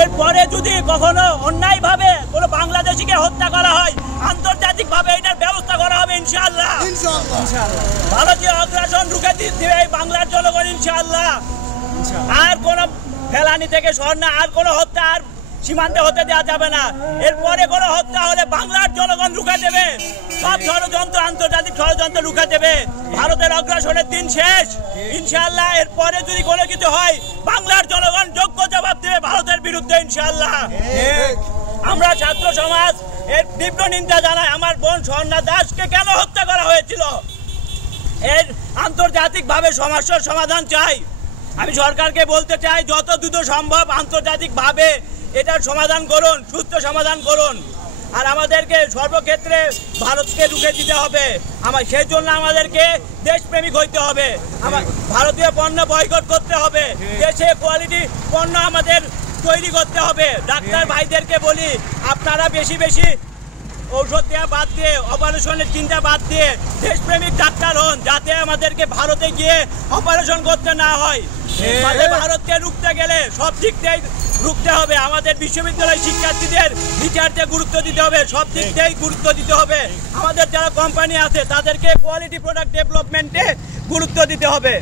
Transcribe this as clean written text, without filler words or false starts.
এরপরে যদি কখনো অন্যায়ভাবে কোনো বাংলাদেশিকে হত্যা করা হয়, আন্তর্জাতিকভাবে এটার ব্যবস্থা করা হবে ইনশাআল্লাহ। ভারতীয় আগ্রাসন রুখে দিবে এই বাংলার জনগণ ইনশাআল্লাহ। আর কোনো ফেলানি থেকে স্বর্ণা আর কোনো হত্যা আর সীমান্তে হতে দেওয়া যাবে না। এরপরে কোনো হত্যা হলে বাংলার জনগণ রুখে দেবে, সব ষড়যন্ত্র আন্তর্জাতিক ষড়যন্ত্র রুখে দেবে। ভারতের অগ্রাসনের দিন শেষ ইনশাআল্লাহ। এরপরে যদি কোনো কিছু হয় বাংলার জনগণ যোগ্য জবাব দেবে ভারতের বিরুদ্ধে ইনশাআল্লাহ। আমরা ছাত্র সমাজ এর তীব্র নিন্দা জানাই। আমার বোন স্বর্ণা দাসকে কেন হত্যা করা হয়েছিল, এর আন্তর্জাতিকভাবে সমস্যার সমাধান চাই। আমি সরকারকে বলতে চাই যত দ্রুত সম্ভব আন্তর্জাতিকভাবে এটার সমাধান করুন, সুস্থ সমাধান করুন। আর আমাদেরকে সর্বক্ষেত্রে ভারতকে রুখে দিতে হবে। সেই জন্য আমাদেরকে দেশপ্রেমিক হইতে হবে। ভারতীয় পণ্য বয়কট করতে হবে, দেশে কোয়ালিটি পণ্য আমাদের তৈরি করতে হবে। ডাক্তার ভাইদেরকে বলি আপনারা বেশি বেশি ঔষধ দেওয়া বাদ দিয়ে, অপারেশনের চিন্তা বাদ দিয়ে দেশপ্রেমিক ডাক্তার হন, যাতে আমাদেরকে ভারতে গিয়ে অপারেশন করতে না হয়। ভারতকে রুখতে গেলে সব দিক দিয়ে রুখতে হবে। আমাদের বিশ্ববিদ্যালয় শিক্ষার্থীদের রিসার্চে গুরুত্ব দিতে হবে, সব দিক দিয়েই গুরুত্ব দিতে হবে। আমাদের যারা কোম্পানি আছে তাদেরকে কোয়ালিটি প্রোডাক্ট ডেভেলপমেন্টে গুরুত্ব দিতে হবে।